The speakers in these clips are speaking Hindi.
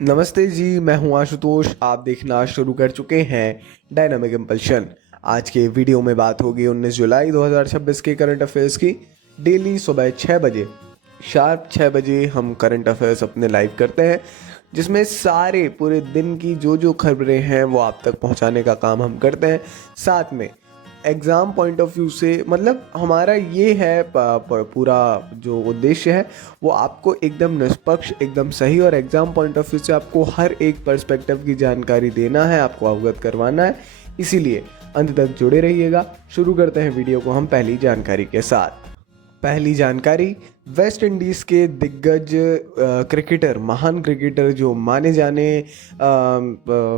नमस्ते जी, मैं हूं आशुतोष। आप देखना शुरू कर चुके हैं डायनामिक इम्पल्शन। आज के वीडियो में बात होगी 19 जुलाई 2026 के करंट अफेयर्स की। डेली सुबह 6 बजे, शार्प 6 बजे हम करंट अफेयर्स अपने लाइव करते हैं, जिसमें सारे पूरे दिन की जो जो खबरें हैं वो आप तक पहुंचाने का काम हम करते हैं। साथ में एग्ज़ाम पॉइंट ऑफ व्यू से, मतलब हमारा ये है पूरा जो उद्देश्य है वो आपको एकदम निष्पक्ष, एकदम सही और एग्ज़ाम पॉइंट ऑफ व्यू से आपको हर एक पर्सपेक्टिव की जानकारी देना है, आपको अवगत करवाना है। इसीलिए अंत तक जुड़े रहिएगा। शुरू करते हैं वीडियो को हम पहली जानकारी के साथ। पहली जानकारी, वेस्ट इंडीज़ के दिग्गज क्रिकेटर, महान क्रिकेटर जो माने जाने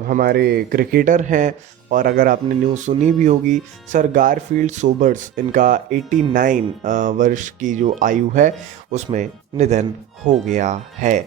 हमारे क्रिकेटर हैं, और अगर आपने न्यूज़ सुनी भी होगी, सर गारफील्ड सोबर्स, इनका 89 वर्ष की जो आयु है उसमें निधन हो गया है।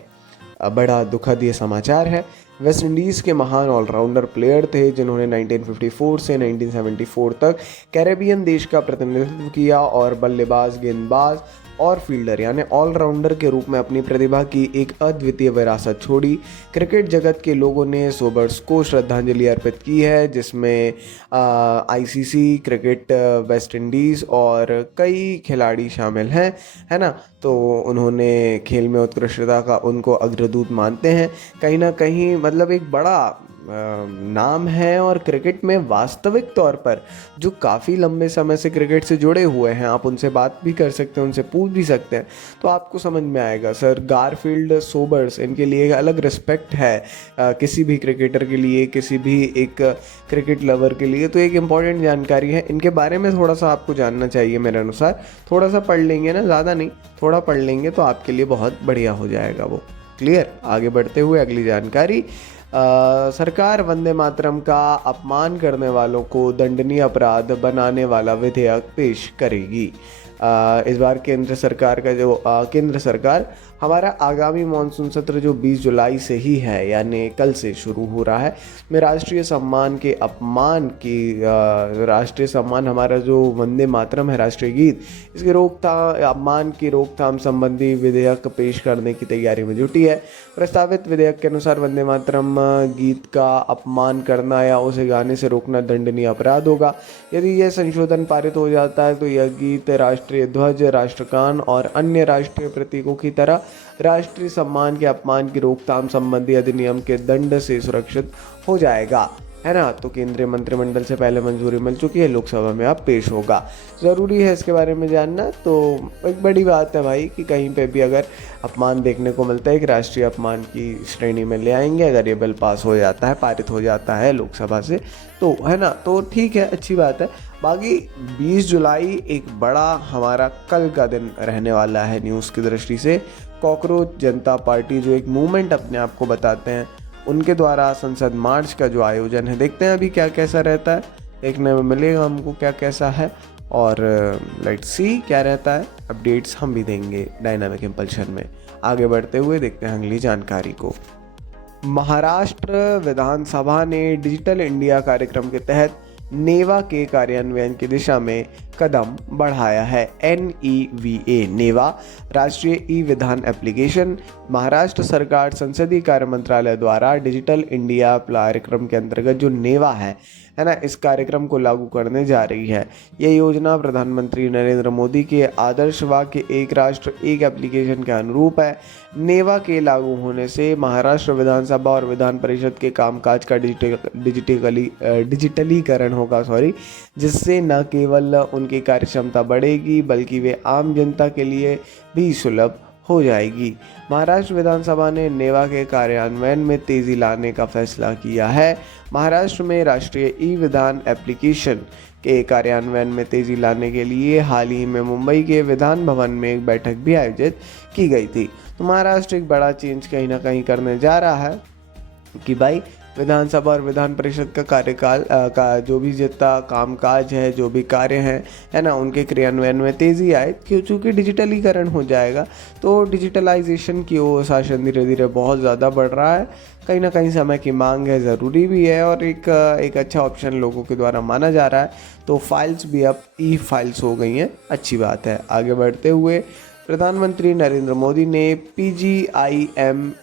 बड़ा दुखद ये समाचार है। वेस्ट इंडीज़ के महान ऑलराउंडर प्लेयर थे जिन्होंने 1954 से 1974 तक कैरेबियन देश का प्रतिनिधित्व किया और बल्लेबाज, गेंदबाज और फील्डर यानी ऑलराउंडर के रूप में अपनी प्रतिभा की एक अद्वितीय विरासत छोड़ी। क्रिकेट जगत के लोगों ने सोबर्स को श्रद्धांजलि अर्पित की है, जिसमें आईसीसी, क्रिकेट वेस्ट इंडीज़ और कई खिलाड़ी शामिल हैं, है ना। तो उन्होंने खेल में उत्कृष्टता का उनको अग्रदूत मानते हैं। कहीं ना कहीं मतलब एक बड़ा नाम है, और क्रिकेट में वास्तविक तौर पर जो काफ़ी लंबे समय से क्रिकेट से जुड़े हुए हैं, आप उनसे बात भी कर सकते हैं, उनसे पूछ भी सकते हैं, तो आपको समझ में आएगा। सर गारफील्ड सोबर्स, इनके लिए एक अलग रिस्पेक्ट है किसी भी क्रिकेटर के लिए, किसी भी एक क्रिकेट लवर के लिए। तो एक इम्पॉर्टेंट जानकारी है, इनके बारे में थोड़ा सा आपको जानना चाहिए मेरे अनुसार। थोड़ा सा पढ़ लेंगे ना, ज़्यादा नहीं, थोड़ा पढ़ लेंगे तो आपके लिए बहुत बढ़िया हो जाएगा वो। क्लियर। आगे बढ़ते हुए अगली जानकारी, सरकार वंदे मातरम का अपमान करने वालों को दंडनीय अपराध बनाने वाला विधेयक पेश करेगी। इस बार केंद्र सरकार हमारा आगामी मानसून सत्र जो 20 जुलाई से ही है, यानी कल से शुरू हो रहा है, में राष्ट्रीय सम्मान हमारा जो वंदे मातरम है, राष्ट्रीय गीत, इसके अपमान की रोकथाम संबंधी विधेयक पेश करने की तैयारी में जुटी है। प्रस्तावित विधेयक के अनुसार वंदे मातरम गीत का अपमान करना या उसे गाने से रोकना दंडनीय अपराध होगा। यदि यह संशोधन पारित हो जाता है तो यह गीत राष्ट्रीय ध्वज, राष्ट्रगान और अन्य राष्ट्रीय प्रतीकों की तरह राष्ट्रीय सम्मान के अपमान की रोकथाम संबंधी अधिनियम के दंड से सुरक्षित हो जाएगा, है ना। तो केंद्रीय मंत्रिमंडल से पहले मंजूरी मिल चुकी है, लोकसभा में अब पेश होगा। ज़रूरी है इसके बारे में जानना। तो एक बड़ी बात है भाई कि कहीं पे भी अगर अपमान देखने को मिलता है, एक राष्ट्रीय अपमान की श्रेणी में ले आएंगे अगर ये बिल पास हो जाता है, पारित हो जाता है लोकसभा से, तो है ना, तो ठीक है, अच्छी बात है। बाकी 20 जुलाई एक बड़ा हमारा कल का दिन रहने वाला है न्यूज़ की दृष्टि से। कॉकरोच जनता पार्टी जो एक मूवमेंट अपने आप को बताते हैं, उनके द्वारा संसद मार्च का जो आयोजन है, देखते हैं अभी क्या कैसा रहता है, देखने में मिलेगा हमको क्या कैसा है, और लेट्स सी क्या रहता है। अपडेट्स हम भी देंगे डायनामिक इम्पल्शन में। आगे बढ़ते हुए देखते हैं अगली जानकारी को। महाराष्ट्र विधानसभा ने डिजिटल इंडिया कार्यक्रम के तहत नेवा के कार्यान्वयन की दिशा में कदम बढ़ाया है। NEVA नेवा राष्ट्रीय ई विधान एप्लीकेशन महाराष्ट्र सरकार संसदीय कार्य मंत्रालय द्वारा डिजिटल इंडिया कार्यक्रम के अंतर्गत जो नेवा है ना, इस कार्यक्रम को लागू करने जा रही है। यह योजना प्रधानमंत्री नरेंद्र मोदी के आदर्श वाक्य एक राष्ट्र एक एप्लीकेशन के अनुरूप है। नेवा के लागू होने से महाराष्ट्र विधानसभा और विधान परिषद के कामकाज का डिजिटलीकरण होगा, जिससे न केवल उनकी कार्यक्षमता बढ़ेगी बल्कि वे आम जनता के लिए भी सुलभ हो जाएगी। महाराष्ट्र विधानसभा ने नेवा के कार्यान्वयन में तेजी लाने का फैसला किया है। महाराष्ट्र में राष्ट्रीय ई विधान एप्लीकेशन के कार्यान्वयन में तेजी लाने के लिए हाल ही में मुंबई के विधान भवन में एक बैठक भी आयोजित की गई थी। तो महाराष्ट्र एक बड़ा चेंज कहीं ना कहीं करने जा रहा है कि भाई विधानसभा और विधान परिषद का कार्यकाल का जो भी जितना कामकाज है, जो भी कार्य हैं, है ना, उनके क्रियान्वयन में तेज़ी आए, क्योंकि डिजिटलीकरण हो जाएगा। तो डिजिटलाइजेशन की ओर शासन धीरे धीरे बहुत ज़्यादा बढ़ रहा है। कहीं ना कहीं समय की मांग है, ज़रूरी भी है, और एक अच्छा ऑप्शन लोगों के द्वारा माना जा रहा है। तो फाइल्स भी अब ई फाइल्स हो गई हैं, अच्छी बात है। आगे बढ़ते हुए प्रधानमंत्री नरेंद्र मोदी ने PGIMER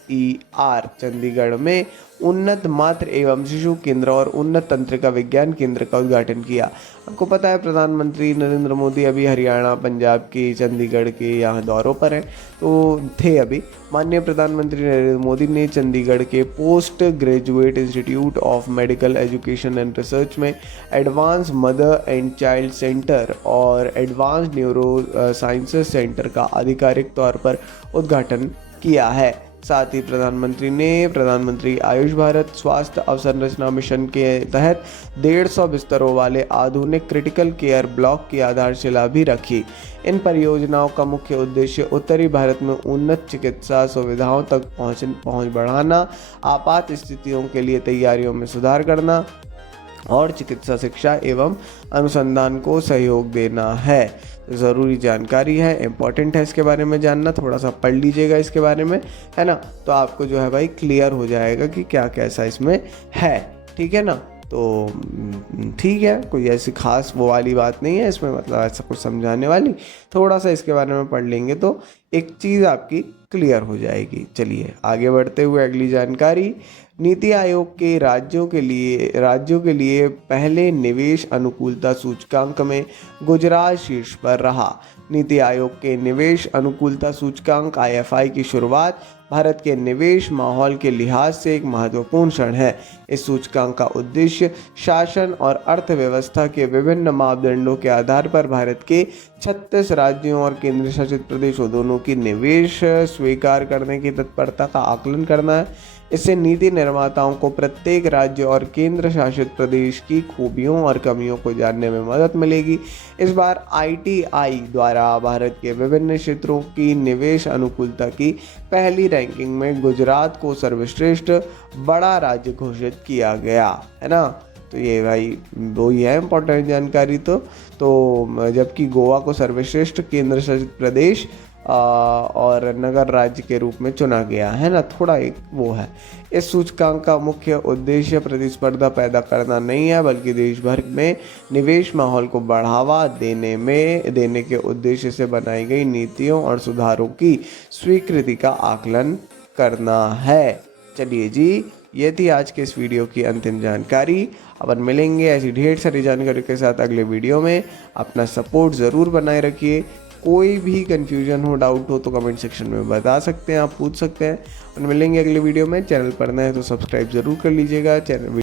चंडीगढ़ में उन्नत मातृ एवं शिशु केंद्र और उन्नत तंत्रिका विज्ञान केंद्र का उद्घाटन किया। आपको पता है प्रधानमंत्री नरेंद्र मोदी अभी हरियाणा, पंजाब के चंडीगढ़ के यहाँ दौरों पर हैं, तो थे अभी। माननीय प्रधानमंत्री नरेंद्र मोदी ने चंडीगढ़ के post graduate institute of medical education and research में advance mother and child centre और एडवांस न्यूरो साइंसेस सेंटर का आधिकारिक तौर पर उद्घाटन किया है। साथ ही प्रधानमंत्री आयुष भारत स्वास्थ्य अवसंरचना मिशन के तहत 150 बिस्तरों वाले आधुनिक क्रिटिकल केयर ब्लॉक की आधारशिला भी रखी। इन परियोजनाओं का मुख्य उद्देश्य उत्तरी भारत में उन्नत चिकित्सा सुविधाओं तक पहुंच बढ़ाना, आपात स्थितियों के लिए तैयारियों में सुधार करना और चिकित्सा शिक्षा एवं अनुसंधान को सहयोग देना है। ज़रूरी जानकारी है, इम्पॉर्टेंट है इसके बारे में जानना, थोड़ा सा पढ़ लीजिएगा इसके बारे में, है ना, तो आपको जो है भाई क्लियर हो जाएगा कि क्या कैसा इसमें है। ठीक है ना, तो ठीक है, कोई ऐसी खास वो वाली बात नहीं है इसमें, मतलब ऐसा कुछ समझाने वाली। थोड़ा सा इसके बारे में पढ़ लेंगे तो एक चीज़ आपकी क्लियर हो जाएगी। चलिए आगे बढ़ते हुए अगली जानकारी। नीति आयोग के राज्यों के लिए पहले निवेश अनुकूलता सूचकांक में गुजरात शीर्ष पर रहा। नीति आयोग के निवेश अनुकूलता सूचकांक IFI की शुरुआत भारत के निवेश माहौल के लिहाज से एक महत्वपूर्ण क्षण है। इस सूचकांक का उद्देश्य शासन और अर्थव्यवस्था के विभिन्न मापदंडों के आधार पर भारत के 36 राज्यों और केंद्र शासित प्रदेशों दोनों की निवेश स्वीकार करने की तत्परता का आकलन करना है। इससे नीति निर्माताओं को प्रत्येक राज्य और केंद्र शासित प्रदेश की खूबियों और कमियों को जानने में मदद मिलेगी। इस बार ITI द्वारा भारत के विभिन्न क्षेत्रों की निवेश अनुकूलता की पहली रैंकिंग में गुजरात को सर्वश्रेष्ठ बड़ा राज्य घोषित किया गया, है ना। तो ये भाई वो ही है इम्पोर्टेंट जानकारी। तो जबकि गोवा को सर्वश्रेष्ठ केंद्र शासित प्रदेश और नगर राज्य के रूप में चुना गया, है ना, थोड़ा एक वो है। इस सूचकांक का मुख्य उद्देश्य प्रतिस्पर्धा पैदा करना नहीं है, बल्कि देश भर में निवेश माहौल को बढ़ावा देने के उद्देश्य से बनाई गई नीतियों और सुधारों की स्वीकृति का आकलन करना है। चलिए जी, ये थी आज के इस वीडियो की अंतिम जानकारी। अपन मिलेंगे ऐसी ढेर सारी जानकारी के साथ अगले वीडियो में। अपना सपोर्ट ज़रूर बनाए रखिए। कोई भी कन्फ्यूजन हो, डाउट हो तो कमेंट सेक्शन में बता सकते हैं, आप पूछ सकते हैं। और मिलेंगे अगले वीडियो में। चैनल पर नए हैं तो सब्सक्राइब ज़रूर कर लीजिएगा। चैनल